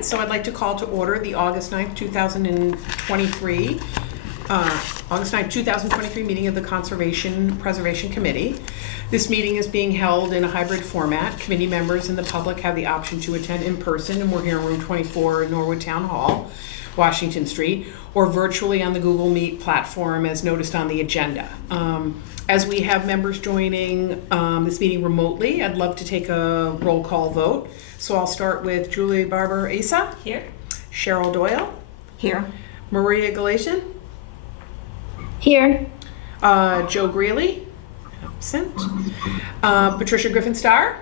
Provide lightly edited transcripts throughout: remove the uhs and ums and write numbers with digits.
right, so I'd like to call to order the August 9th, 2023, August 9th, 2023 meeting of the Conservation Preservation Committee. This meeting is being held in a hybrid format. Committee members and the public have the option to attend in person, and we're here in room 24 in Norwood Town Hall, Washington Street, or virtually on the Google Meet platform as noticed on the agenda. As we have members joining this meeting remotely, I'd love to take a roll call vote. So I'll start with Julie Barber Asa. Here. Cheryl Doyle. Here. Maria Galatian. Here. Joe Greeley. Absent. Patricia Griffin-Starr.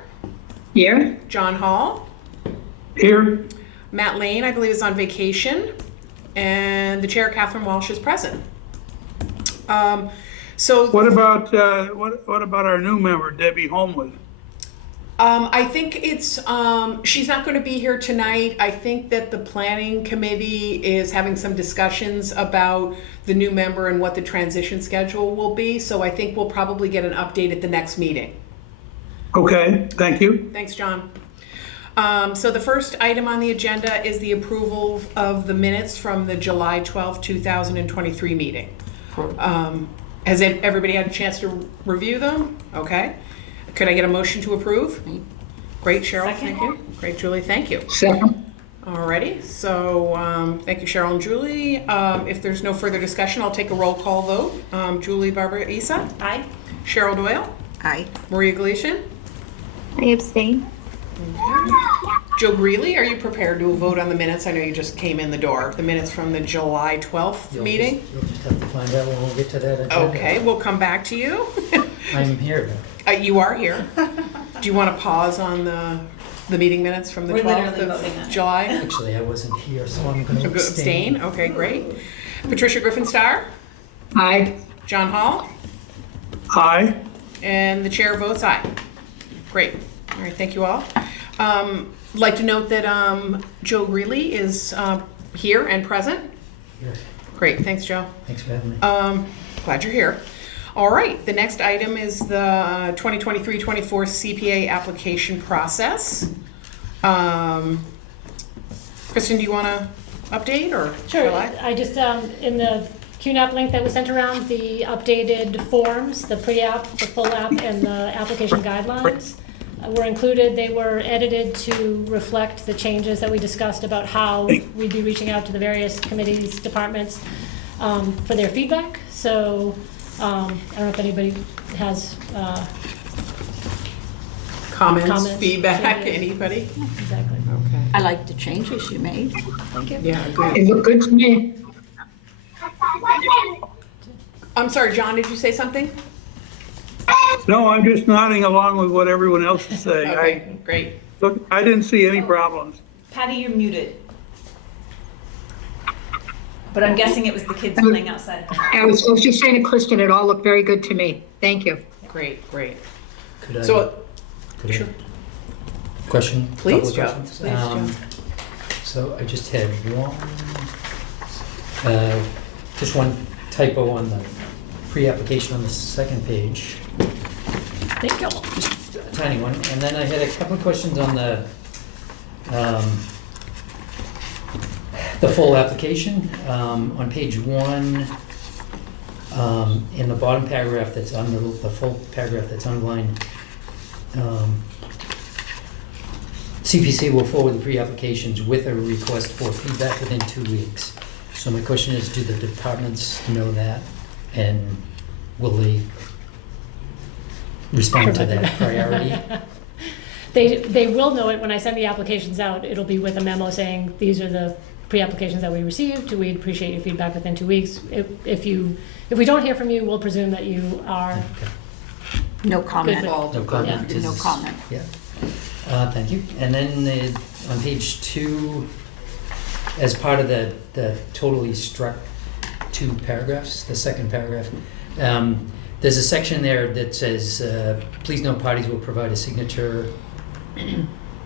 Here. John Hall. Here. Matt Lane, I believe, is on vacation. And the chair, Catherine Walsh, is present. What about our new member, Debbie Homewood? I think it's, she's not going to be here tonight. I think that the planning committee is having some discussions about the new member and what the transition schedule will be. So I think we'll probably get an update at the next meeting. Okay, thank you. Thanks, John. So the first item on the agenda is the approval of the minutes from the July 12th, 2023 meeting. Has everybody had a chance to review them? Okay. Could I get a motion to approve? Great, Cheryl, Second. thank you. Great, Julie, thank you. Second. Alrighty, so thank you, Cheryl and Julie. If there's no further discussion, I'll take a roll call vote. Julie Barber Asa, Aye. Cheryl Doyle, Aye. Maria Galatian, I abstain. Joe Greeley, are you prepared to vote on the minutes? I know you just came in the door. The minutes from the July 12th meeting? You'll just have to find out when we get to that agenda. Okay, we'll come back to you. I'm here. You are here. Do you want to pause on the meeting minutes from the We're 12th literally voting on of it. July? Actually, I wasn't here, so I'm going to Abstain? Okay, great. Patricia Griffin-Starr, Aye. John Hall, Aye. and the chair votes aye. Great. All right, thank you all. I'd like to note that Joe Greeley is here and present. Here. Great, thanks, Joe. Thanks for having me. Glad you're here. All right, the next item is the 2023-24 CPA application process. Kristen, do you want to update or Sure. shall I? I just, in the QNAP link that was sent around, the updated forms, the pre-app, the full app, and the application guidelines were included. They were edited to reflect the changes that we discussed about how we'd be reaching out to the various committees, departments, for their feedback. So, I don't know if anybody has, Comments, feedback, changes. anybody? exactly. Okay. I like the changes you made. Thank you. Yeah, agreed. It looked good to me. I'm sorry, John, did you say something? No, I'm just nodding along with what everyone else is saying. Okay, great. Look, I didn't see any problems. Patty, you're muted. But I'm guessing it was the kids playing outside. I was just saying to Kristen, it all looked very good to me. Thank you. Great, great. Could I? So, could I- sure. Question? Please, Couple of Joe. questions? Please, Joe. So I just had just one typo on the pre-application on the second page. Thank you. Just a tiny one. And then I had a couple of questions on the full application. On page 1, in the bottom paragraph that's on the full paragraph that's underlined, CPC will forward the pre-applications with a request for feedback within 2 weeks. So my question is, do the departments know that? And will they respond to that priority? They will know it when I send the applications out. It'll be with a memo saying, these are the pre-applications that we received. We'd appreciate your feedback within 2 weeks. If we don't hear from you, we'll presume that you are Okay. No comment. Good. No comment. Yeah. No is- comment. Yeah. Thank you. And then on page 2, as part of the totally struck 2 paragraphs, the second paragraph, there's a section there that says, please note parties will provide a signature.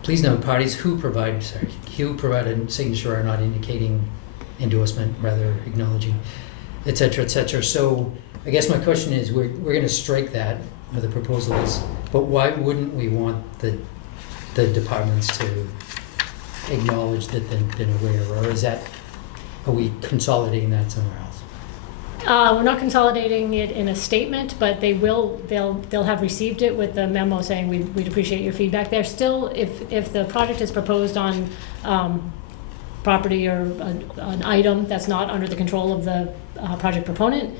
Please note parties who provide a signature are not indicating endorsement, rather acknowledging, et cetera, et cetera. So I guess my question is, we're going to strike that, or the proposal is, but why wouldn't we want the departments to acknowledged that they've been aware, or is that, are we consolidating that somewhere else? We're not consolidating it in a statement, but they'll have received it with the memo saying we'd appreciate your feedback. They're still, if the project is proposed on property or an item that's not under the control of the project proponent,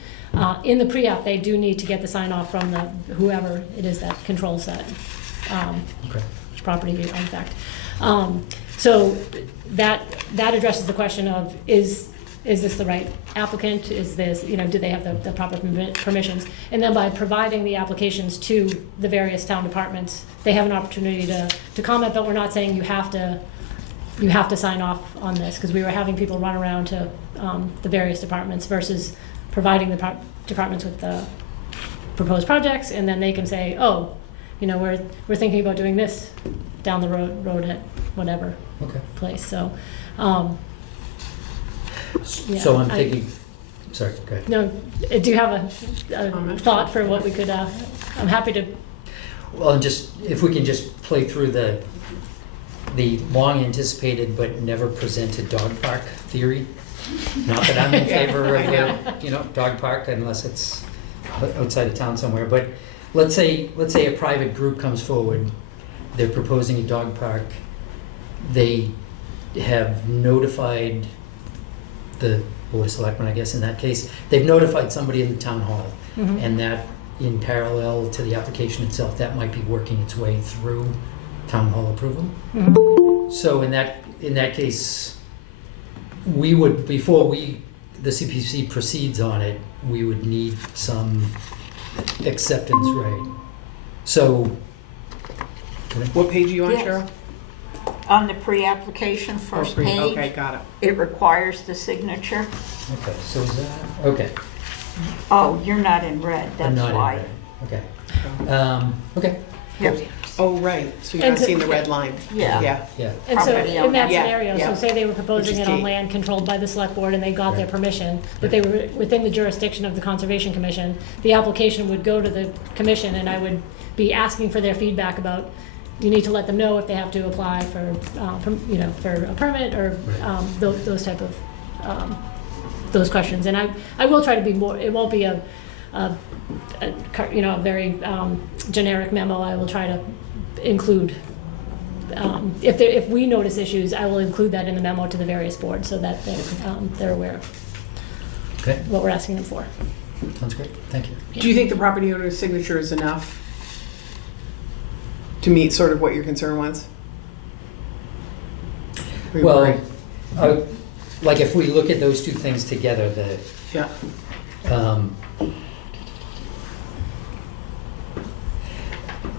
in the pre-app, they do need to get the sign off from whoever it is that controls that Okay. property artifact. So that addresses the question of, is this the right applicant? Is this, do they have the proper permissions? And then by providing the applications to the various town departments, they have an opportunity to comment, but we're not saying you have to sign off on this, because we were having people run around to the various departments versus providing the departments with the proposed projects, and then they can say, oh, we're thinking about doing this down the road at whatever Okay. place. So, yeah, So I'm thinking, sorry, go ahead. No, do you have a thought for what we could? I'm happy to. Well, and just, if we can just play through the long anticipated but never presented dog park theory. Not that I'm in favor of a, dog park unless it's outside of town somewhere, but let's say a private group comes forward, they're proposing a dog park, they have notified the Board of Selectmen, I guess in that case, they've notified somebody in the town hall, and that in parallel to the application itself, that might be working its way through town hall approval. So in that case, we would, before the CPC proceeds on it, we would need some acceptance, right? So, What page are you on, Yes. Cheryl? On the pre-application first Okay, page, got it. it requires the signature. okay, so is that, okay. Oh, you're not in red, I'm that's not in why. red. Okay. Okay, Yep. Oh, right, so you're And not to- seeing the red line. Yeah. Yeah, yeah, And so Property in that owner. Yeah, scenario, yeah. so say they were proposing Which is it on key. land controlled by the select board and they got their Right. permission, but they were within the jurisdiction of the Conservation Commission, the application would go to the commission and I would be asking for their feedback about, you need to let them know if they have to apply for a permit or those type of, those questions. And I will try to be more, it won't be a very generic memo. I will try to include, if we notice issues, I will include that in the memo to the various boards so that they're aware of okay, what we're asking them for. sounds great, thank you. do you think the property owner's signature is enough to meet sort of what your concern was? Or you worry? Well, like if we look at those two things together, Yeah,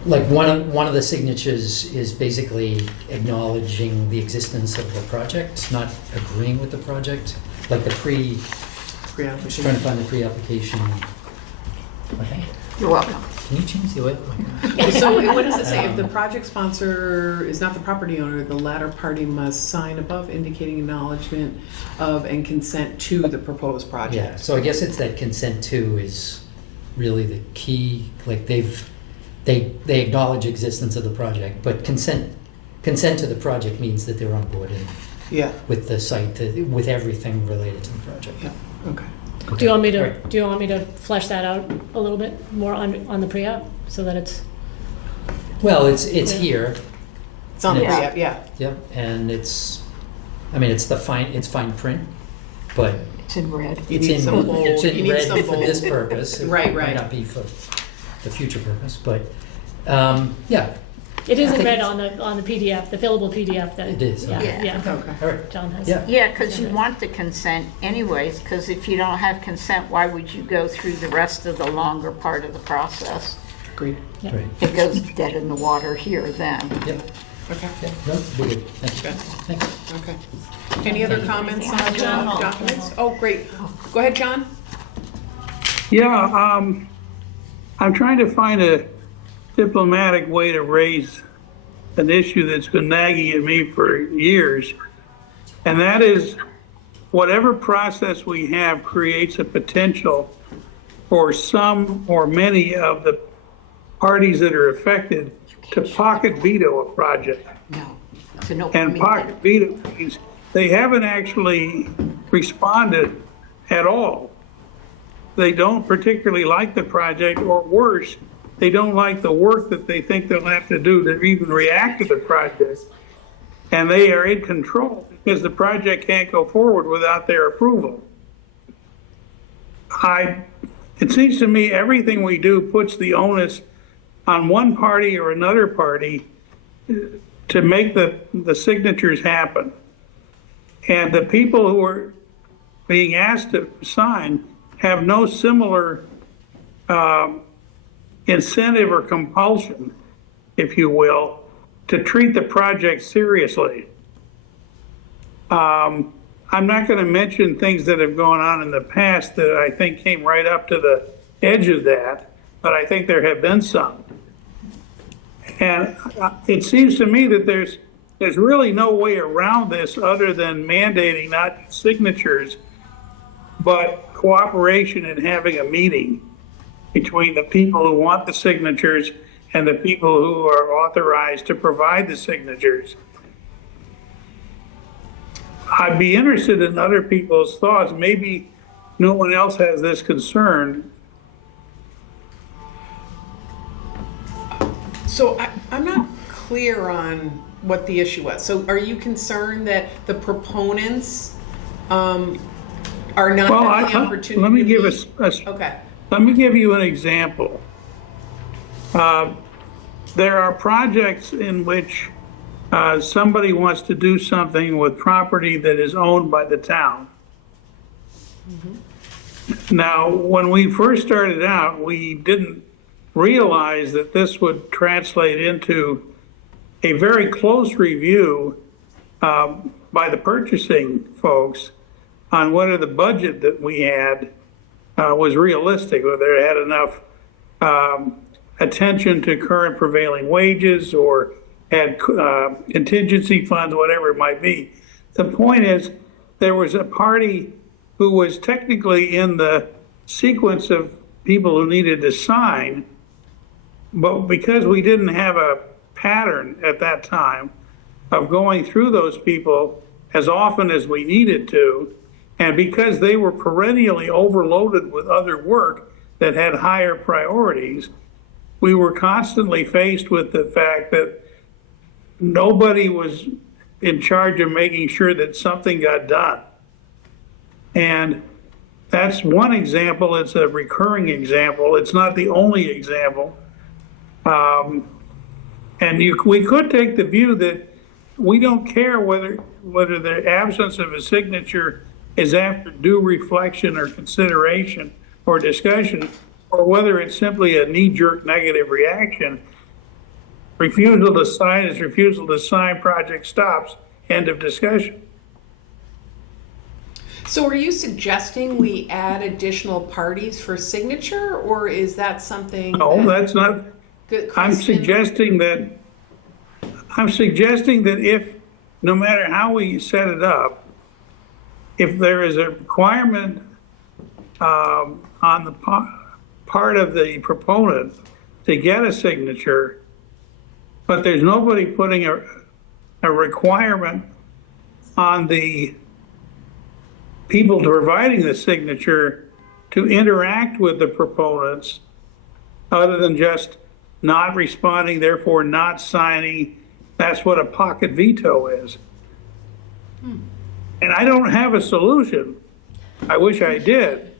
like one of the signatures is basically acknowledging the existence of the project, not agreeing with the project, like trying to find the pre-application. Okay. You're welcome. Can you change the oil? Oh my gosh. So what does it say? If the project sponsor is not the property owner, the latter party must sign above indicating acknowledgement of and consent to the proposed Yeah, project. so I guess it's that consent to is really the key, like they acknowledge existence of the project, but consent to the project means that they're on board and Yeah, with the site, with everything related to the project. yeah, okay. Do you want me Right. to flesh that out a little bit more on the pre-app so that it's, Well, it's Yeah. here, It's on the Yeah. pre-app, yeah. yep, and it's fine print, but It's in red. You it's need some in, bold- it's you in need red some for this bold- purpose. It Right, might right. not be for the future purpose, but, yeah, it is I in think red on the PDF, the fillable PDF that. It is, Yeah, okay. yeah, Okay. all right, John has. yeah. Yeah, because you want the consent anyways, because if you don't have consent, why would you go through the rest of the longer part of the process? Agreed. Yeah. Right, It goes dead in the water here then. yep, Okay, yeah, no, we're good, thank you, Good. thanks. okay. Any other comments on documents? Oh, great. Go ahead, John. Yeah, I'm trying to find a diplomatic way to raise an issue that's been nagging at me for years. And that is, whatever process we have creates a potential for some or many of the parties that are affected to pocket veto a project. No. So no And pocket veto means they haven't actually responded at all. They don't particularly like the project, or worse, they don't like the work that they think they'll have to do to even react to the project. And they are in control because the project can't go forward without their approval. It seems to me everything we do puts the onus on one party or another party to make the signatures happen. And the people who are being asked to sign have no similar incentive or compulsion, if you will, to treat the project seriously. I'm not going to mention things that have gone on in the past that I think came right up to the edge of that, but I think there have been some. And it seems to me that there's really no way around this other than mandating not signatures, but cooperation and having a meeting between the people who want the signatures and the people who are authorized to provide the signatures. I'd be interested in other people's thoughts. Maybe no one else has this concern. So I'm not clear on what the issue was. So are you concerned that the proponents are not Well, having the opportunity? let me to give meet? Okay. Let me give you an example. There are projects in which somebody wants to do something with property that is owned by the town. Now, when we first started out, we didn't realize that this would translate into a very close review by the purchasing folks on whether the budget that we had was realistic, whether it had enough attention to current prevailing wages or had contingency funds, whatever it might be. The point is, there was a party who was technically in the sequence of people who needed to sign, but because we didn't have a pattern at that time of going through those people as often as we needed to, and because they were perennially overloaded with other work that had higher priorities, we were constantly faced with the fact that nobody was in charge of making sure that something got done. And that's one example. It's a recurring example. It's not the only example. And we could take the view that we don't care whether the absence of a signature is after due reflection or consideration or discussion, or whether it's simply a knee-jerk negative reaction. Refusal to sign is refusal to sign, project stops, end of discussion. So are you suggesting we add additional parties for signature, or is that something? No, that's not. Good, I'm Kristen? suggesting that if, no matter how we set it up, if there is a requirement on the part of the proponent to get a signature, but there's nobody putting a requirement on the people providing the signature to interact with the proponents other than just not responding, therefore not signing. That's what a pocket veto is. And I don't have a solution. I wish I did,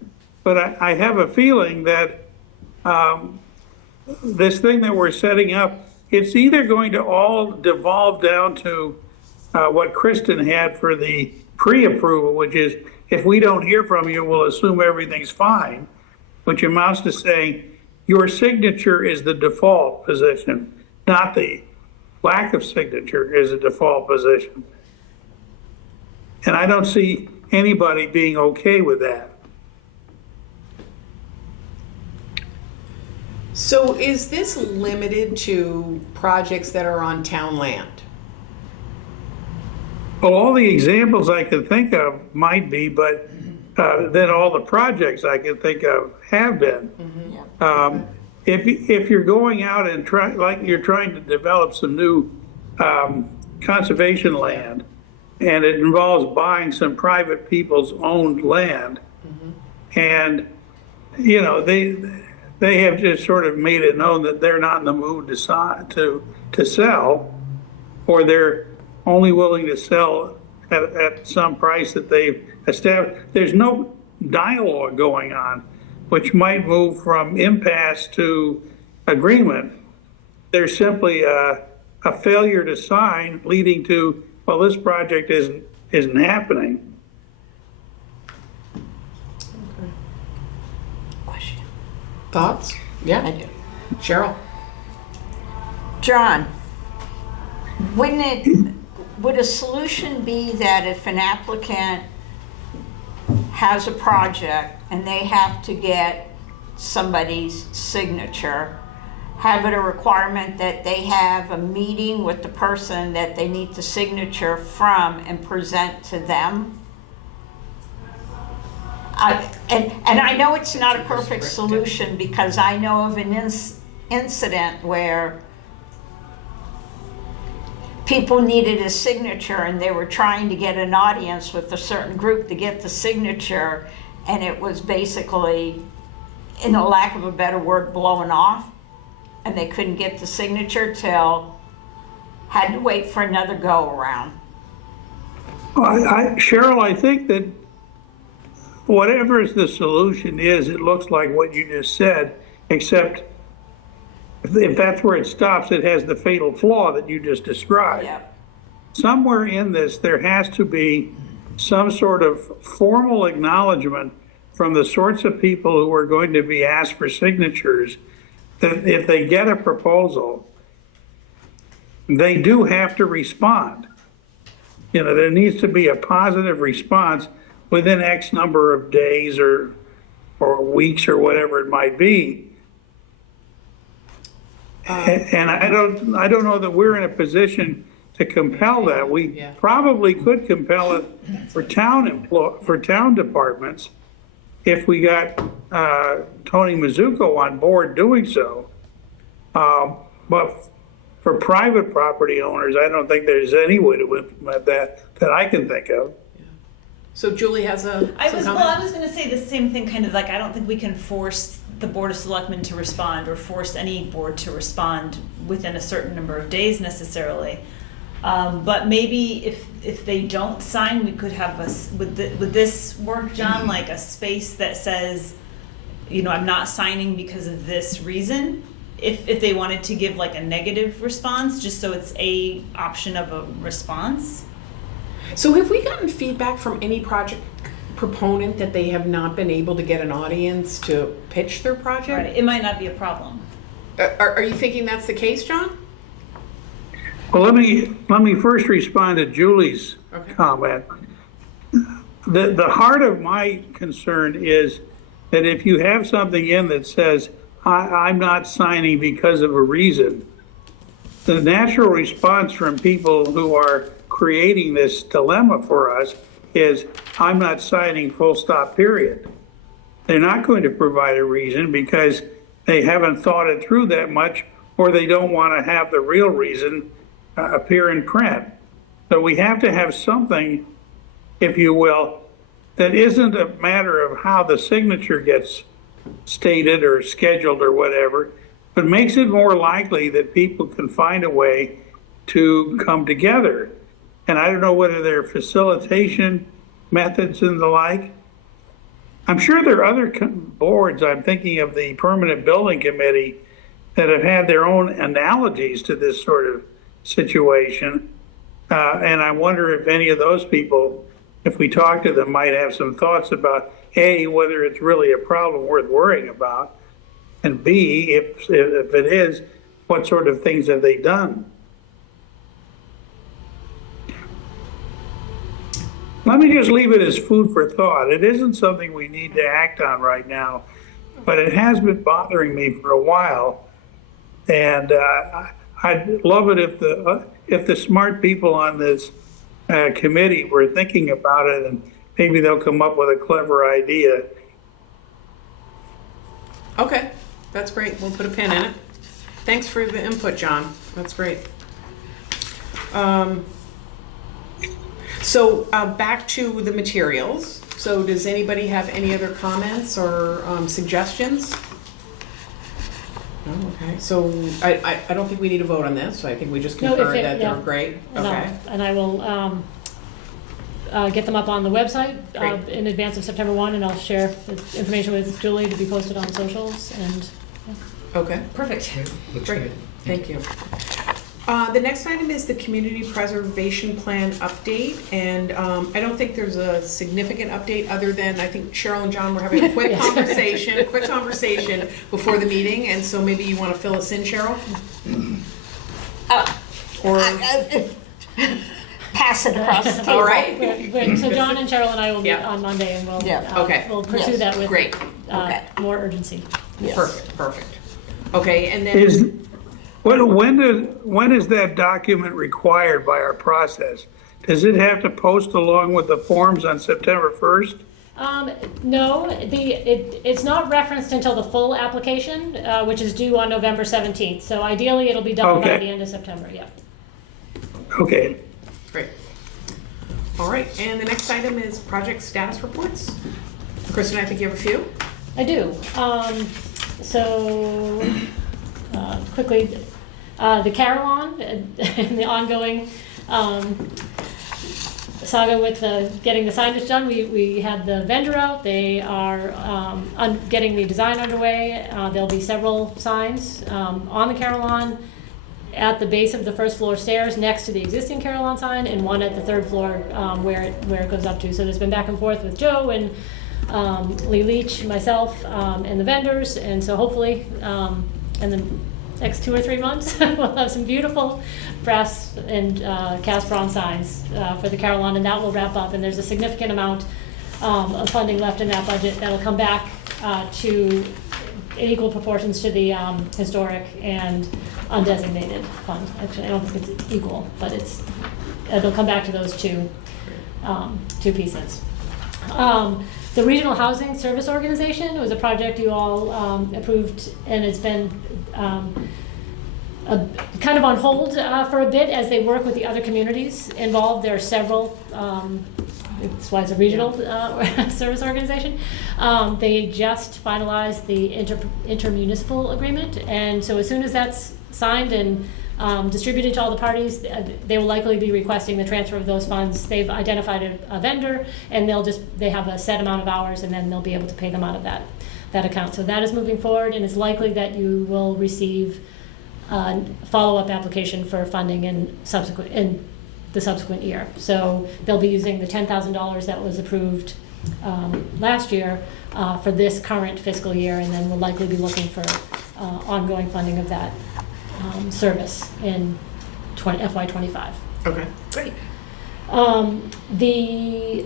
but I have a feeling that this thing that we're setting up, it's either going to all devolve down to what Kristen had for the pre-approval, which is if we don't hear from you, we'll assume everything's fine, which amounts to saying your signature is the default position, not the lack of signature is a default position. And I don't see anybody being okay with that. So is this limited to projects that are on town land? Well, all the examples I could think of might be, but then all the projects I can think of have been. If you're going out and you're trying to develop some new conservation land, and it involves buying some private people's owned land. And, you know, they have just sort of made it known that they're not in the mood to sell, or they're only willing to sell at some price that they've established. There's no dialogue going on, which might move from impasse to agreement. There's simply a failure to sign, leading to, well, this project isn't happening. Thoughts? Yeah. I do. Cheryl? John, would a solution be that if an applicant has a project and they have to get somebody's signature, have it a requirement that they have a meeting with the person that they need the signature from and present to them? And I know it's not a perfect solution, because I know of an incident where people needed a signature and they were trying to get an audience with a certain group to get the signature, and it was basically, in the lack of a better word, blowing off, and they couldn't get the signature till, had to wait for another go around. Cheryl, I think that whatever the solution is, it looks like what you just said, except if that's where it stops, it has the fatal flaw that you just described. Yep. Somewhere in this, there has to be some sort of formal acknowledgement from the sorts of people who are going to be asked for signatures that if they get a proposal, they do have to respond. You know, there needs to be a positive response within X number of days or weeks or whatever it might be. And I don't know that we're in a position to compel that. We probably could compel it for town departments if we got Tony Mizuko on board doing so. But for private property owners, I don't think there's any way to implement that I can think of. So Julie has a. I was going to say the same thing, kind of like, I don't think we can force the Board of Selectmen to respond, or force any board to respond within a certain number of days necessarily. But maybe if they don't sign, we could have would this work, John, like a space that says, you know, I'm not signing because of this reason. If they wanted to give like a negative response, just so it's a option of a response. So have we gotten feedback from any project proponent that they have not been able to get an audience to pitch their project? Right. It might not be a problem. Are you thinking that's the case, John? Well, let me first respond to Julie's comment. The heart of my concern is that if you have something in that says, I'm not signing because of a reason, the natural response from people who are creating this dilemma for us is, I'm not signing, full stop, period. They're not going to provide a reason because they haven't thought it through that much, or they don't want to have the real reason appear in print. So we have to have something, if you will, that isn't a matter of how the signature gets stated or scheduled or whatever, but makes it more likely that people can find a way to come together. And I don't know whether there are facilitation methods and the like. I'm sure there are other boards, I'm thinking of the Permanent Building Committee, that have had their own analogies to this sort of situation. And I wonder if any of those people, if we talk to them, might have some thoughts about, A, whether it's really a problem worth worrying about, and B, if it is, what sort of things have they done? Let me just leave it as food for thought. It isn't something we need to act on right now, but it has been bothering me for a while. And I'd love it if the smart people on this committee were thinking about it, and maybe they'll come up with a clever idea. Okay, that's great. We'll put a pin in it. Thanks for the input, John. That's great. So back to the materials. So does anybody have any other comments or suggestions? No, okay. So I don't think we need to vote on this. I think we just No, if concur it- that yeah. they're great. And Okay. I will get them up on the website Great. in advance of September 1, and I'll share the information with Julie to be posted on socials, and Okay. Perfect. Looks Great. good. Thank you. The next item is the community preservation plan update, and I don't think there's a significant update other than I think Cheryl and John were having a quick conversation before the meeting, and so maybe you want to fill us in, Cheryl? Or Pass it across the table. all right. so John and Cheryl and I will meet Yeah. on Monday, and we'll, Yeah. Okay. we'll pursue Yes. that with Great. Okay. more urgency. Yes. Perfect. Okay, and then Is, when is that document required by our process? Does it have to post along with the forms on September 1st? No, it's not referenced until the full application, which is due on November 17th. So ideally, it'll be done by Okay. the end of September, yeah. Okay. great. All right, and the next item is project status reports. Kristen, I think you have a few. I do. Quickly, the Carillon and the ongoing saga with getting the signage done. We had the vendor out. They are getting the design underway. There'll be several signs on the Carillon at the base of the first floor stairs next to the existing Carillon sign, and one at the third floor where it goes up to. So there's been back and forth with Joe and Lee Leach, myself, and the vendors, and so hopefully in the next 2 or 3 months we'll have some beautiful brass and cast bronze signs for the Carillon, and that will wrap up. And there's a significant amount of funding left in that budget that'll come back to in equal proportions to the historic and undesignated fund. Actually, I don't think it's equal, but it'll come back to those two pieces. The Regional Housing Service Organization was a project you all approved, and it's been kind of on hold for a bit as they work with the other communities involved. There are several, that's why it's a regional service organization. They just finalized the intermunicipal agreement, and so as soon as that's signed and distributed to all the parties, they will likely be requesting the transfer of those funds. They've identified a vendor, and they have a set amount of hours, and then they'll be able to pay them out of that account. So that is moving forward, and it's likely that you will receive a follow-up application for funding in the subsequent year. So they'll be using the $10,000 that was approved last year for this current fiscal year, and then we'll likely be looking for ongoing funding of that service in FY25. Okay. Great. The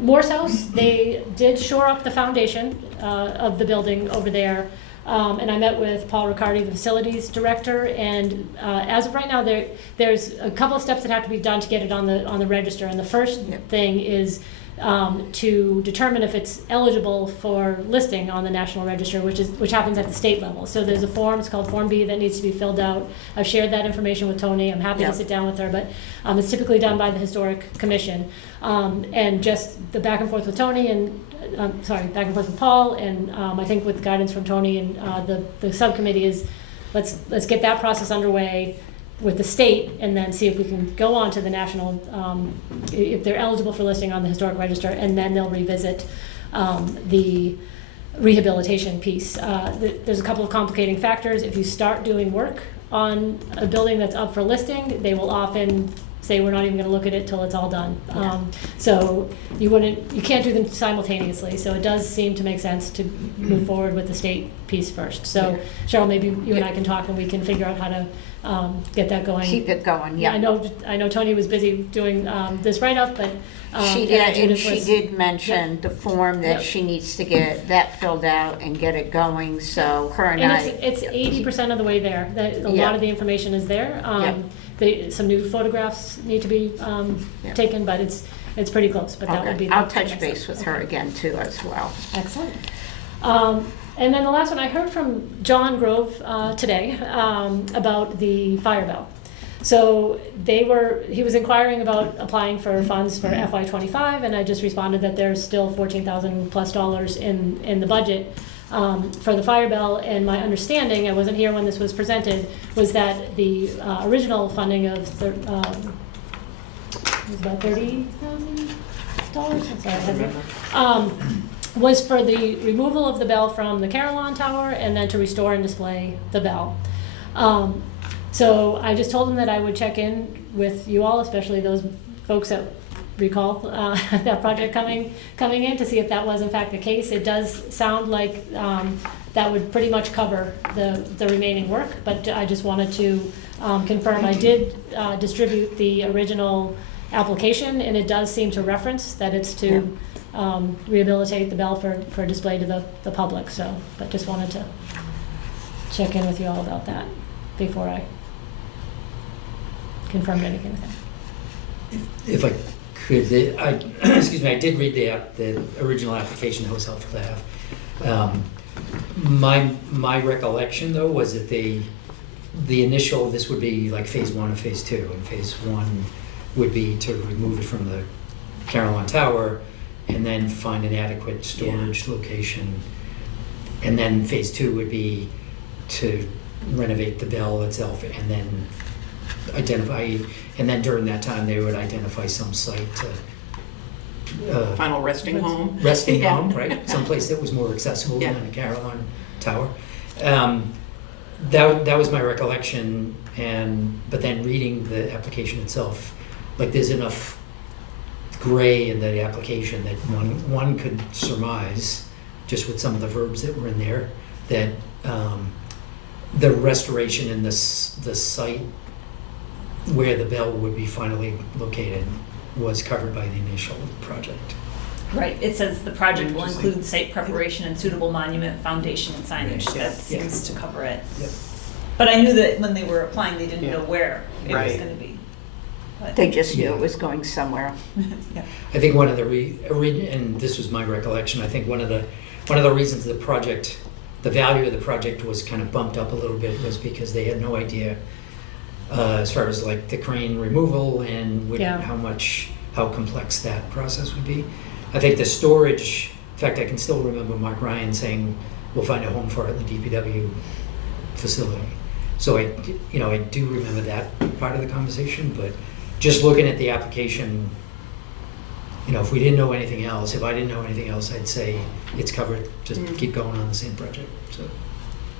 Morse House, they did shore up the foundation of the building over there. And I met with Paul Riccardi, the facilities director, and as of right now, there's a couple of steps that have to be done to get it on the register. And the first thing is to determine if it's eligible for listing on the National Register, which happens at the state level. So there's a form, it's called Form B, that needs to be filled out. I've shared that information with Tony. I'm happy to sit down with her, but it's typically done by the Historic Commission. And just the back and forth with Tony and back and forth with Paul, and I think with guidance from Tony and the subcommittee is let's get that process underway with the state, and then see if we can go on to the national, if they're eligible for listing on the Historic Register, and then they'll revisit the rehabilitation piece. There's a couple of complicating factors. If you start doing work on a building that's up for listing, they will often say we're not even going to look at it till it's all done. So you can't do them simultaneously. So it does seem to make sense to move forward with the state piece first. So Cheryl, maybe you and I can talk, and we can figure out how to get that going. Keep it going, I yeah. know Tony was busy doing this write-up, but She did, and Judith she was- did mention the form that Yep. she needs to get that filled out and get it going, so her and And I. it's 80% of the way there. A Yeah. lot of the information is there. Some new photographs need to be taken, but it's pretty close. But that would be. Okay, I'll the touch next base step. with her again too as well. Excellent. And then the last one, I heard from John Grove today about the fire bell. So he was inquiring about applying for funds for FY '25, and I just responded that there's still $14,000+ in the budget for the fire bell. And my understanding, I wasn't here when this was presented, was that the original funding of was about $30,000. I'm sorry, I had was for the removal of the bell from the Carillon Tower and then to restore and display the bell. So I just told them that I would check in with you all, especially those folks that recall that project coming in, to see if that was in fact the case. It does sound like that would pretty much cover the remaining work, but I just wanted to confirm. I did distribute the original application, and it does seem to reference that it's to rehabilitate the bell for display to the public. So, but just wanted to check in with you all about that before I confirmed anything with them. If I could, excuse me, I did read the original application. That was helpful to have. My recollection though was that the initial, this would be like phase 1 and phase 2, and phase 1 would be to remove it from the Carillon Tower and then find an adequate storage location. And then phase 2 would be to renovate the bell itself and then identify, and then during that time they would identify some site to Final resting home. resting Yeah. home, right? Someplace that was more accessible than the Carillon Tower. That was my recollection, but then reading the application itself, like there's enough gray in the application that one could surmise, just with some of the verbs that were in there, that the restoration in the site where the bell would be finally located was covered by the initial project. Right, it says the project will include site preparation and suitable monument, foundation, and signage. Right. That seems to cover it. Yep. But I knew that when they were applying, they didn't know where it was Right. gonna be. But- They just knew Yeah. it was going somewhere. Yeah. I think one of the and this was my recollection, I think one of the reasons the project, the value of the project was kind of bumped up a little bit was because they had no idea as far as like the crane removal and Yeah. how complex that process would be. I think the storage, in fact, I can still remember Mark Ryan saying, we'll find a home for it in the DPW facility. So I do remember that part of the conversation, but just looking at the application, if we didn't know anything else, if I didn't know anything else, I'd say it's covered, just keep going on the same project. So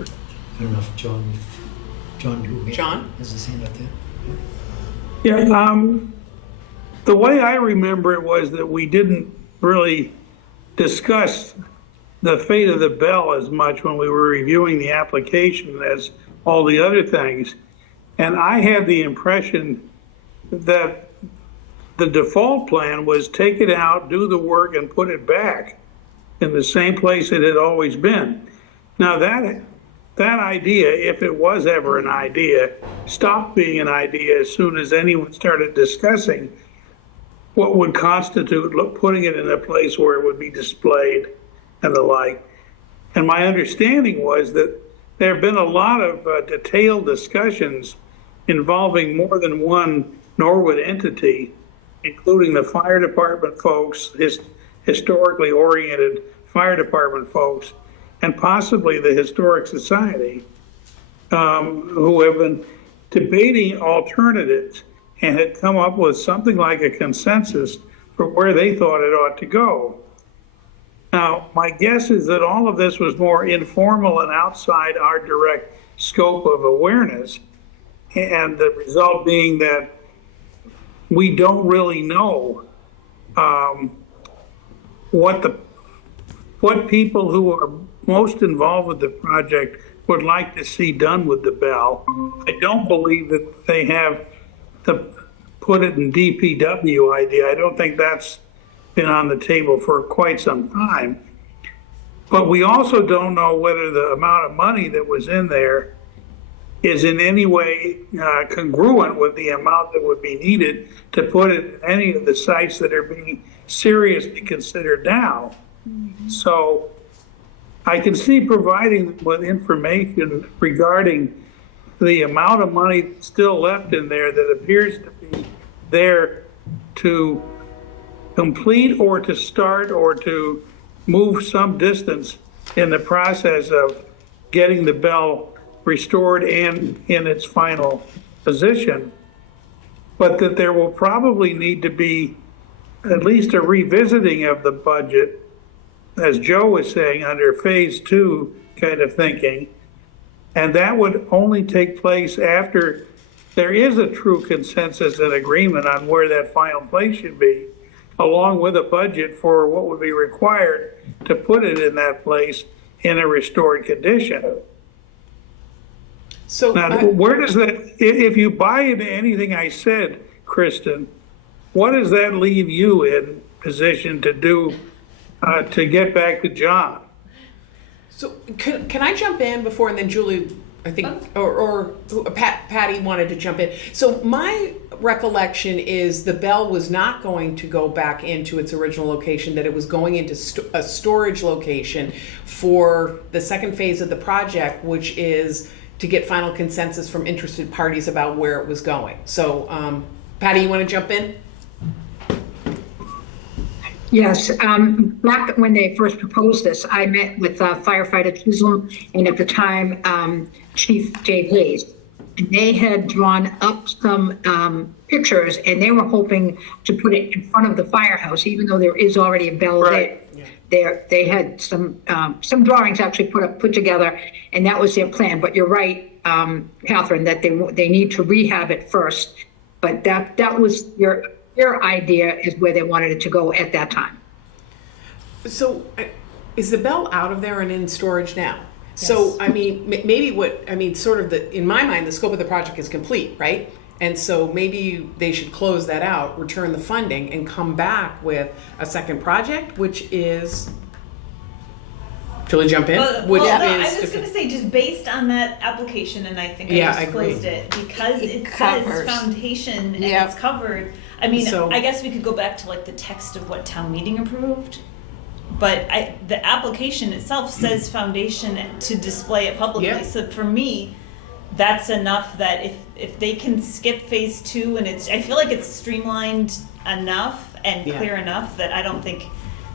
I don't know if John who John? has his hand up there. Yeah, the way I remember it was that we didn't really discuss the fate of the bell as much when we were reviewing the application as all the other things. And I had the impression that the default plan was take it out, do the work, and put it back in the same place it had always been. Now that idea, if it was ever an idea, stopped being an idea as soon as anyone started discussing what would constitute putting it in a place where it would be displayed and the like. And my understanding was that there have been a lot of detailed discussions involving more than one Norwood entity, including the fire department folks, historically oriented fire department folks, and possibly the Historic Society, who have been debating alternatives and had come up with something like a consensus for where they thought it ought to go. Now, my guess is that all of this was more informal and outside our direct scope of awareness, and the result being that we don't really know what people who are most involved with the project would like to see done with the bell. I don't believe that they have the put it in DPW idea. I don't think that's been on the table for quite some time. But we also don't know whether the amount of money that was in there is in any way congruent with the amount that would be needed to put it in any of the sites that are being seriously considered now. So I can see providing with information regarding the amount of money still left in there that appears to be there to complete or to start or to move some distance in the process of getting the bell restored and in its final position, but that there will probably need to be at least a revisiting of the budget, as Joe was saying, under phase 2 kind of thinking. And that would only take place after there is a true consensus and agreement on where that final place should be, along with a budget for what would be required to put it in that place in a restored condition. So, Now, where does that, if you buy into anything I said, Kristen, what does that leave you in position to do, to get back to John? so can I jump in before, and then Julie, I think, or Patty wanted to jump in. So my recollection is the bell was not going to go back into its original location, that it was going into a storage location for the second phase of the project, which is to get final consensus from interested parties about where it was going. So, Patty, you want to jump in? Yes, back when they first proposed this, I met with firefighter Chisholm and at the time Chief Dave Hayes. And they had drawn up some pictures and they were hoping to put it in front of the firehouse, even though there is already a bell Right. there. They had some drawings actually put together, and that was their plan. But you're right, Catherine, that they need to rehab it first. But that was your idea, is where they wanted it to go at that time. So, is the bell out of there and in storage now? So, I mean, maybe sort of in my mind, the scope of the project is complete, right? And so maybe they should close that out, return the funding, and come back with a second project, which is, Julie, jump in? Well, Which no, I is, was going to say, just based on that application, and I think Yeah, I I just agree. closed it, because it covers. says foundation and Yep. it's covered. I mean, So- I guess we could go back to like the text of what town meeting approved, but the application itself says foundation to display it publicly. Yep. So for me, that's enough that if they can skip phase 2 and I feel like it's streamlined enough and Yeah. clear enough that I don't think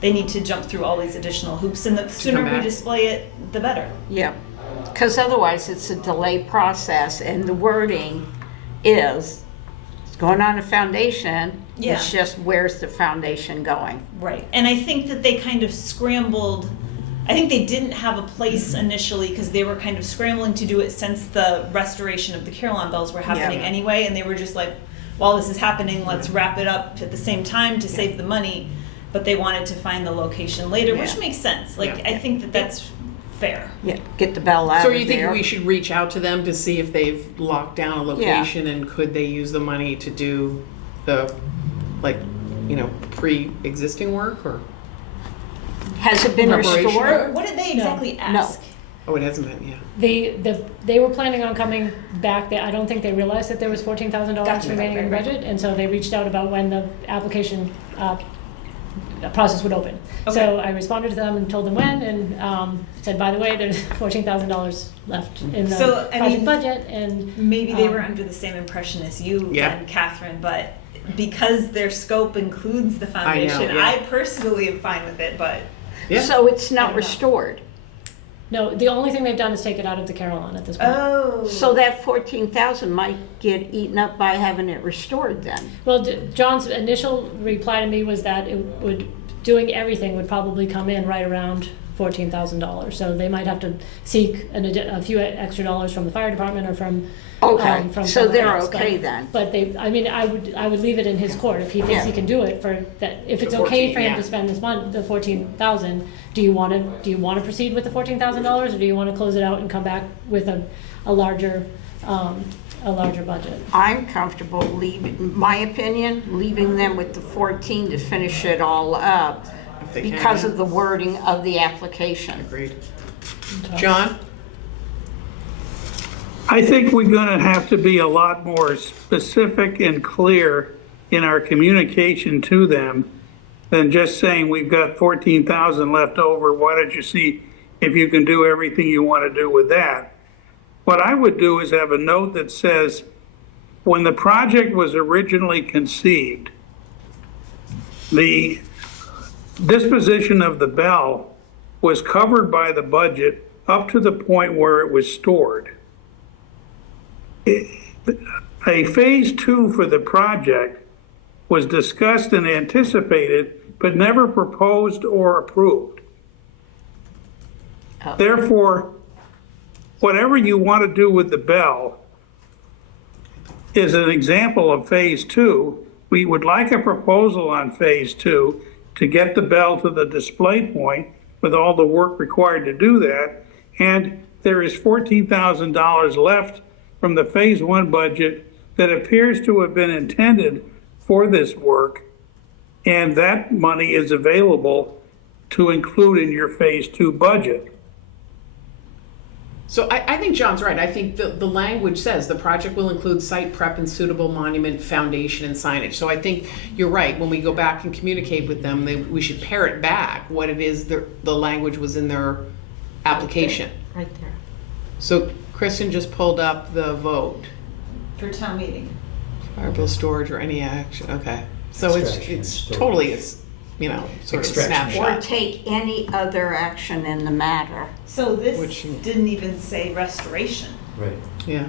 they need to jump through all these additional hoops, and the sooner we back. display it, the better. Yeah, because otherwise it's a delay process, and the wording is, it's going on a foundation, Yeah. it's just where's the foundation going? Right. And I think that they kind of scrambled. I think they didn't have a place initially because they were kind of scrambling to do it since the restoration of the Carillon bells were happening Yeah. anyway. And they were just like, while this is happening, let's wrap it up at the same time to save the money. But they wanted to find the location later, which Yeah. makes sense. Like, Yeah. I think that that's fair. Yeah, get the bell out so of are you thinking there. we should reach out to them to see if they've locked down a location and could they use the money to do the, like, pre-existing work, or? Has it been Preparation. restored? What did they exactly ask? Oh, it hasn't been, yeah. They were planning on coming back. I don't think they realized that there was $14,000 Gotcha. remaining in the Right. budget, and so they reached out about when the application process would open. So I responded to them and told them when, and said, by the way, there's $14,000 left in the So, I project mean, budget, and Maybe they were under the same impression as you Yeah. and Catherine, but because their scope includes the foundation, yeah. I personally am fine with it, but Yeah. So it's I not don't know. restored. no, the only thing they've done is take it out of the Carillon at this point. oh, So that 14,000 might get eaten up by having it restored then. Well, John's initial reply to me was that doing everything would probably come in right around $14,000. So they might have to seek a few extra dollars from the fire department or from Okay, from so someone they're else. okay But- then. But I would leave it in his court if he thinks he Yeah. can do it for that. If it's The okay 14, for him yeah. to spend this money, the 14,000. Do you want to proceed with the $14,000, or do you want to close it out and come back with a larger budget? I'm comfortable my opinion, leaving them with the 14 to finish it all up If they can, because yeah. of the wording of the application. Agreed. John? I think we're going to have to be a lot more specific and clear in our communication to them than just saying we've got 14,000 left over. Why don't you see if you can do everything you want to do with that? what I would do is have a note that says, when the project was originally conceived, the disposition of the bell was covered by the budget up to the point where it was stored. A phase 2 for the project was discussed and anticipated, but never proposed or approved. Therefore, whatever you want to do with the bell is an example of phase 2. We would like a proposal on phase 2 to get the bell to the display point with all the work required to do that. And there is $14,000 left from the phase 1 budget that appears to have been intended for this work. And that money is available to include in your phase 2 budget. So I think John's right. I think the language says the project will include site prep and suitable monument, foundation, and signage. So I think you're right. When we go back and communicate with them, we should parrot back what it is the language was in their application. Right there. So Kristen just pulled up the vote. For town meeting. Fire bill storage or any action. Okay. So Extraction, it's storage. totally sort of a Extraction. Or snapshot. take any other action in the matter. So this Which- didn't even say restoration, Right. Yeah.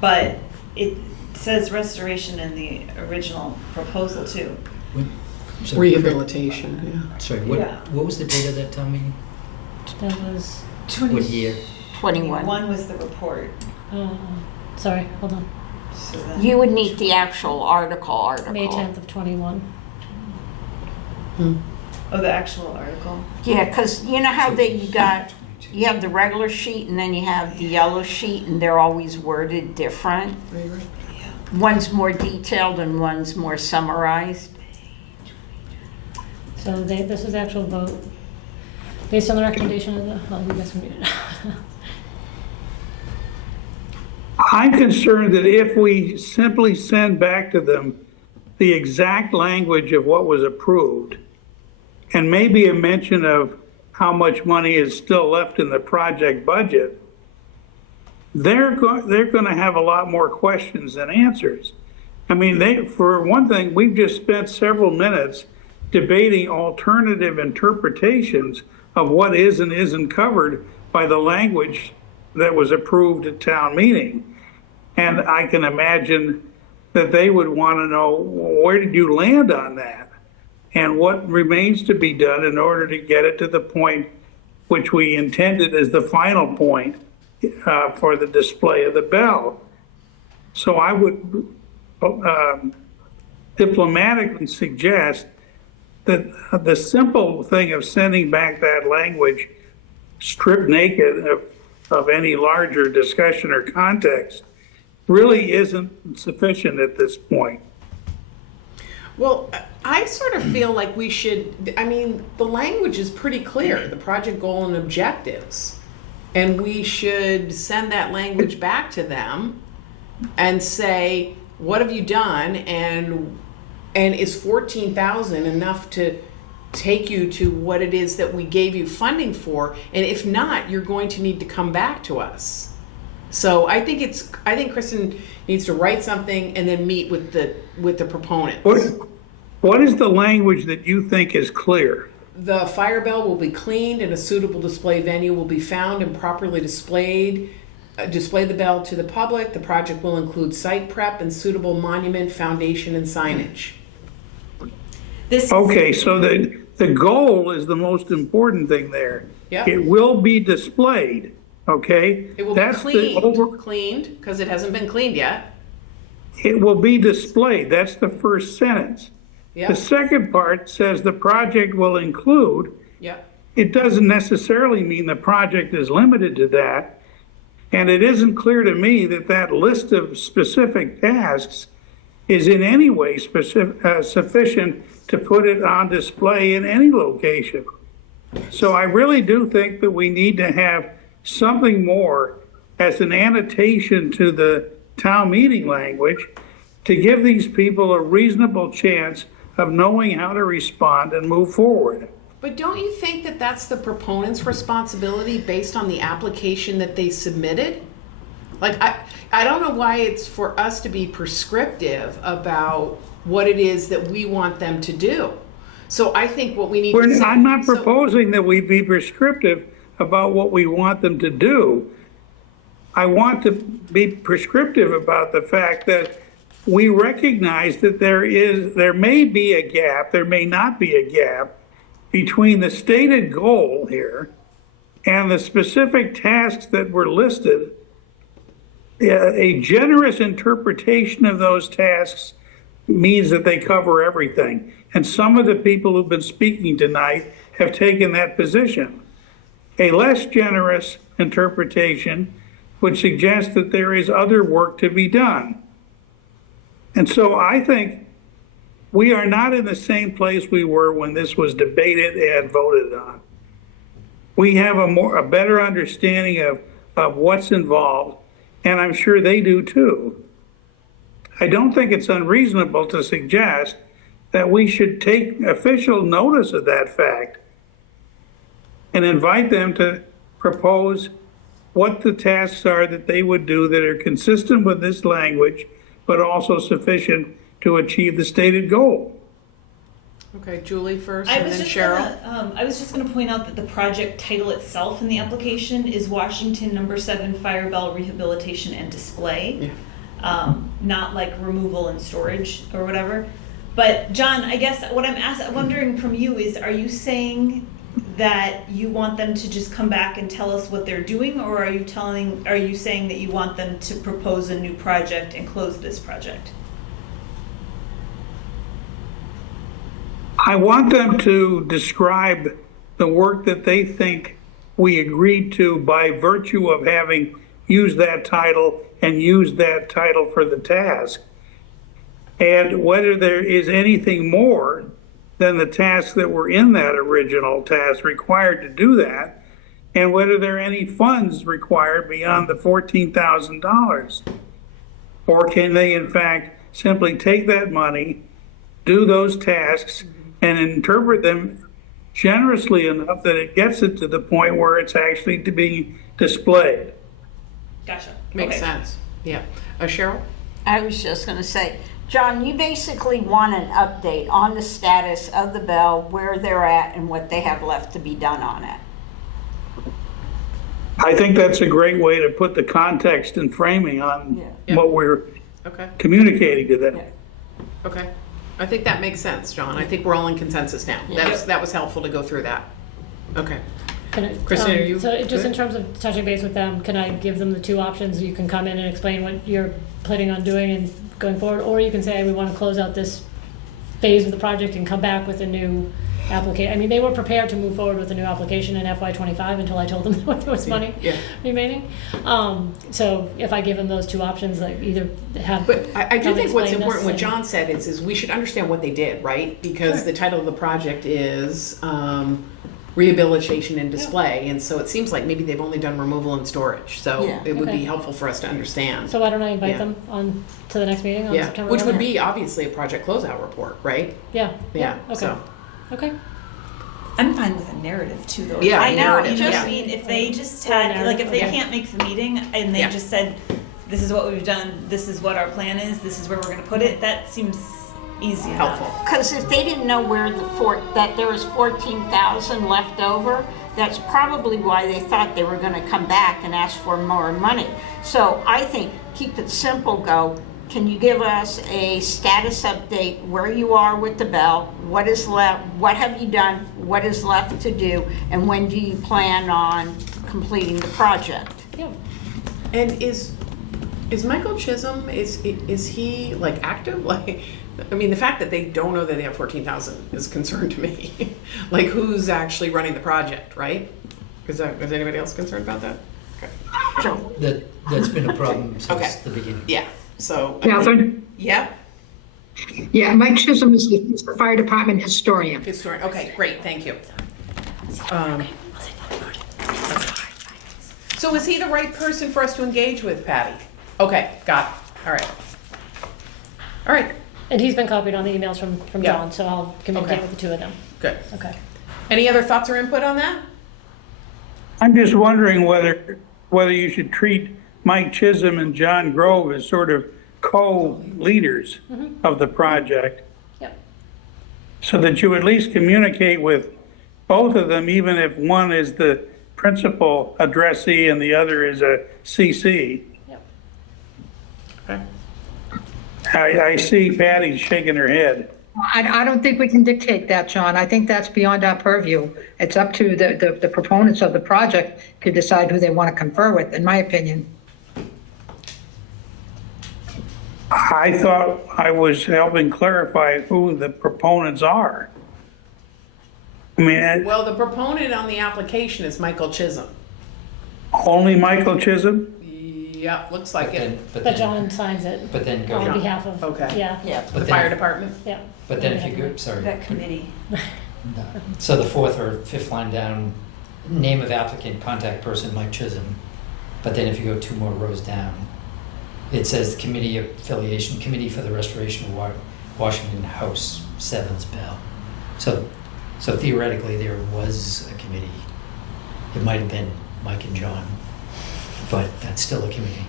but it says restoration in the original proposal too. So, Rehabilitation. Sorry, Yeah. what was the date of that town meeting? That was, What year? 21. One was the report. sorry, hold on, So then, You would need the actual article. May 10th of 21. oh, the actual article. Yeah, because you know how you have the regular sheet and then you have the yellow sheet and they're always worded different. Yeah. One's more detailed and one's more summarized. So this was the actual vote, based on the recommendation of you guys can read it. I'm concerned that if we simply send back to them the exact language of what was approved, and maybe a mention of how much money is still left in the project budget, they're going to have a lot more questions than answers. I mean, for one thing, we've just spent several minutes debating alternative interpretations of what is and isn't covered by the language that was approved at town meeting. And I can imagine that they would want to know, where did you land on that? And what remains to be done in order to get it to the point which we intended as the final point for the display of the bell. So I would diplomatically suggest that the simple thing of sending back that language stripped naked of any larger discussion or context really isn't sufficient at this point. Well, I sort of feel like we should, I mean, the language is pretty clear, the project goal and objectives. And we should send that language back to them and say, what have you done? And is 14,000 enough to take you to what it is that we gave you funding for? And if not, you're going to need to come back to us. So I think Kristen needs to write something and then meet with the proponents. What is the language that you think is clear? The fire bell will be cleaned and a suitable display venue will be found and properly displayed. Display the bell to the public. The project will include site prep and suitable monument, foundation, and signage. Okay, so the goal is the most important thing there. Yeah. It will be displayed, okay? It will That's be the cleaned, because it hasn't been cleaned yet. It will be displayed. That's the first sentence. Yeah, The second part says the project will include. yeah. It doesn't necessarily mean the project is limited to that. And it isn't clear to me that that list of specific tasks is in any way sufficient to put it on display in any location. So I really do think that we need to have something more as an annotation to the town meeting language to give these people a reasonable chance of knowing how to respond and move forward. But don't you think that that's the proponent's responsibility based on the application that they submitted? Like, I don't know why it's for us to be prescriptive about what it is that we want them to do. So I think what we need to say. I'm not so- proposing that we be prescriptive about what we want them to do. I want to be prescriptive about the fact that we recognize that there may be a gap, there may not be a gap between the stated goal here and the specific tasks that were listed. A generous interpretation of those tasks means that they cover everything. And some of the people who've been speaking tonight have taken that position. A less generous interpretation would suggest that there is other work to be done. And so I think we are not in the same place we were when this was debated and voted on. We have a better understanding of what's involved, and I'm sure they do too. I don't think it's unreasonable to suggest that we should take official notice of that fact and invite them to propose what the tasks are that they would do that are consistent with this language, but also sufficient to achieve the stated goal. Okay, Julie first, I and was then just Cheryl. I was just gonna point out that the project title itself in the application is Washington Number 7 Fire Bell Rehabilitation and Display. Not like removal and storage or whatever. But John, I guess what I'm wondering from you is, are you saying that you want them to just come back and tell us what they're doing, or are you saying that you want them to propose a new project and close this project? I want them to describe the work that they think we agreed to by virtue of having used that title and used that title for the task. And whether there is anything more than the tasks that were in that original task required to do that, and whether there are any funds required beyond the $14,000. Or can they, in fact, simply take that money, do those tasks, and interpret them generously enough that it gets it to the point where it's actually to be displayed. Gotcha. Makes Okay. sense. Yeah. Cheryl? I was just going to say, John, you basically want an update on the status of the bell, where they're at, and what they have left to be done on it. I think that's a great way to put the context and framing on Yeah. what we're Okay. communicating to them. Yeah. Okay. I think that makes sense, John. I think we're all in consensus now. That was helpful to go through that. Okay. Christina, are you So just in good? terms of touching base with them, can I give them the two options? You can come in and explain what you're planning on doing and going forward, or you can say, we want to close out this phase of the project and come back with a new application. I mean, they were prepared to move forward with a new application in FY25 until I told them there was money Yeah. remaining. So if I give them those two options, like either have. But I do come think what's explain important, this what John said is we should understand what they did, right? Because the title of the project is rehabilitation and display, and so it seems like maybe they've only done removal and storage. So Yeah. it would Okay. be helpful for us to understand. So why don't I invite Yeah. them on to the next meeting on Yeah, September which would 11th? be obviously a project closeout report, right? Yeah. Yeah, Okay. so. Okay. I'm fine with a narrative too, though. Yeah, I know. narrative, You know what yeah. I mean? If they just Or a had, narrative, like, if they okay. can't make the meeting and they Yeah. just said, "This is what we've done. This is what our plan is. This is where we're going to put it," that seems easy enough. Helpful. Because if they didn't know where that there was 14,000 left over, that's probably why they thought they were going to come back and ask for more money. So I think keep it simple. Can you give us a status update where you are with the bell? What is left? What have you done? What is left to do? And when do you plan on completing the project? Yeah. And is Michael Chisholm, is he like active? Like, I mean, the fact that they don't know that they have 14,000 is a concern to me. Like, who's actually running the project, right? Is anybody else concerned about that? Okay. So, That's been a problem since Okay. the beginning. Yeah, so. Catherine? Yeah, Yeah, Mike Chisholm is the fire department historian. historian, okay, great, thank you. So is he the right person for us to engage with, Patty? Okay, got it, all right. All right, And he's been copied on the emails from Yeah. John, so I'll communicate Okay. with the two of them. good. Okay. Any other thoughts or input on that? I'm just wondering whether you should treat Mike Chisholm and John Grove as sort of co-leaders of the project, Yep. so that you at least communicate with both of them, even if one is the principal addressee and the other is a CC. Yep. Okay. I see Patty shaking her head. I don't think we can dictate that, John. I think that's beyond our purview. It's up to the proponents of the project to decide who they want to confer with, in my opinion. I thought I was helping clarify who the proponents are. I mean, Well, the proponent on the application is Michael Chisholm. only Michael Chisholm? Yep, looks like it. But John signs it But then go. on behalf of, Okay. yeah, Yeah, The But fire then- department? yeah. But then if you go, sorry. That committee. No. So the fourth or fifth line down, name of applicant, contact person, Mike Chisholm. But then if you go 2 more rows down, it says committee affiliation, Committee for the Restoration of Washington House, Sevens Bell. So theoretically, there was a committee. It might have been Mike and John, but that's still a committee.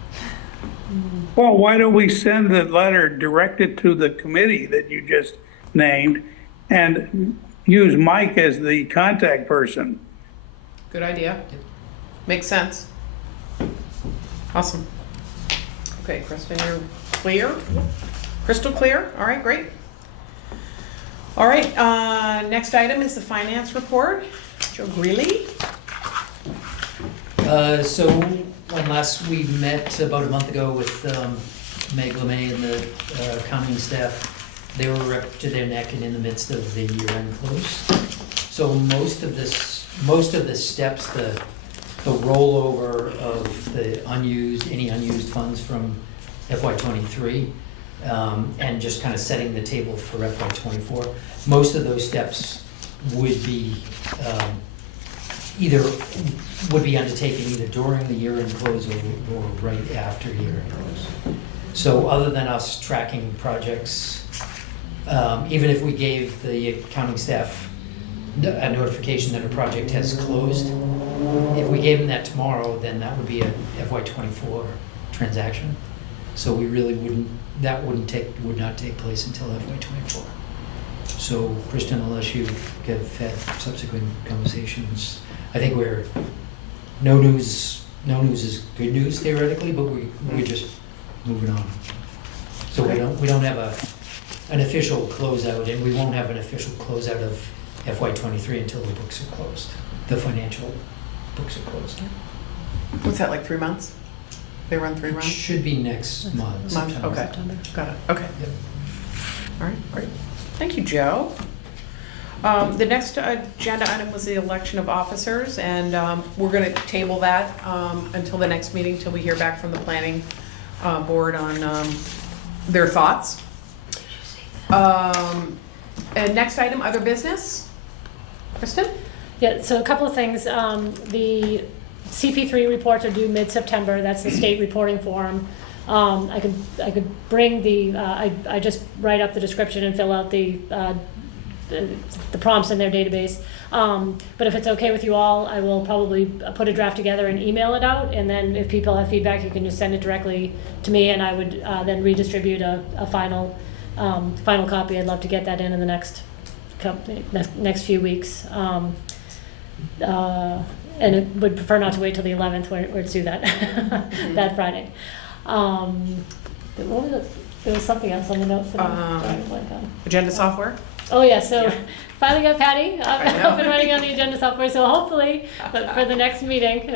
Well, why don't we send the letter directed to the committee that you just named and use Mike as the contact person? Good idea. Makes sense. Awesome. Okay, Kristen, you're clear? Crystal clear? All right, great. All right, next item is the finance report. Joe Greeley? So when last we met about a month ago with Meg LeMay and the accounting staff, they were up to their neck and in the midst of the year-end close. So most of the steps, the rollover of the any unused funds from FY '23, and just kind of setting the table for FY '24, most of those steps would be undertaken either during the year-end close or right after year-end close. So other than us tracking projects, even if we gave the accounting staff a notification that a project has closed, if we gave them that tomorrow, then that would be a FY '24 transaction. So we really would not take place until FY '24. So Kristen, unless you have had subsequent conversations, I think no news is good news theoretically, but we're just moving on. So we don't have an official closeout, and we won't have an official closeout of FY '23 until the books are closed. The financial books are closed. What's that, like 3 months? They run 3 It months? should be next month. Month, September. okay. Got it, okay. Yep. All right, great. Thank you, Joe. The next agenda item was the election of officers, and we're going to table that until the next meeting, till we hear back from the planning board on their thoughts. And next item, other business. Kristen? Yeah, so a couple of things. The CP3 reports are due mid-September. That's the state reporting form. I could bring I just write up the description and fill out the prompts in their database. But if it's okay with you all, I will probably put a draft together and email it out. And then if people have feedback, you can just send it directly to me, and I would then redistribute a final copy. I'd love to get that in the next few weeks. And it would prefer not to wait till the 11th where it's due that that Friday. What was it? There was something else on the notes that I'm drawing a blank on. Agenda software? Oh yeah, so Yeah. finally got Patty I know. up and running on the agenda software. So hopefully, but for the next meeting,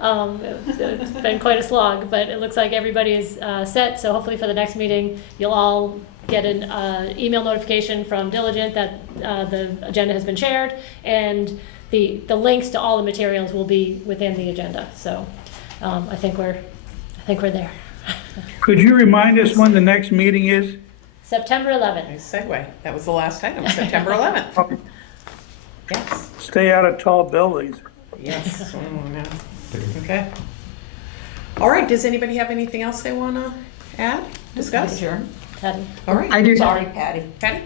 it's been quite a slog. But it looks like everybody is set. So hopefully for the next meeting, you'll all get an email notification from Diligent that the agenda has been shared, and the links to all the materials will be within the agenda. So I think we're there. Could you remind us when the next meeting is? September 11th. Nice segue. That was the last item, September 11th. Yes, Stay out of tall buildings. yes. Oh, no. Okay. All right, does anybody have anything else they want to add, discuss? Sure. Patty. All right, I do. Sorry, Patty. Patty?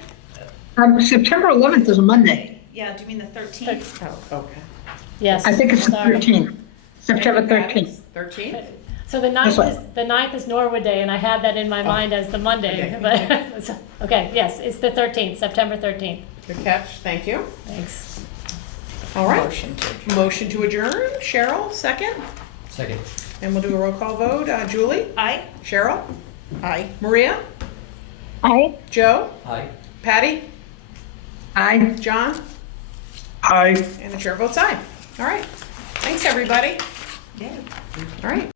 September 11th is a Monday. Yeah, do you mean the 13th? Oh, okay. Yes. I think it's the sorry. 13th. September 13th. 13th? So the ninth is Norwood Day, and I had that in my mind as the Monday, okay. but, okay, yes, it's the 13th, September 13th. Good catch, thank you. Thanks. All right. Motion to Motion to adjourn, Cheryl, second. Second. And we'll do a roll call vote. Julie? Aye. Cheryl? Aye. Maria? Aye. Joe? Aye. Patty? Aye. John? Aye. And the chair votes aye. All right. Thanks, everybody. Yeah. All right.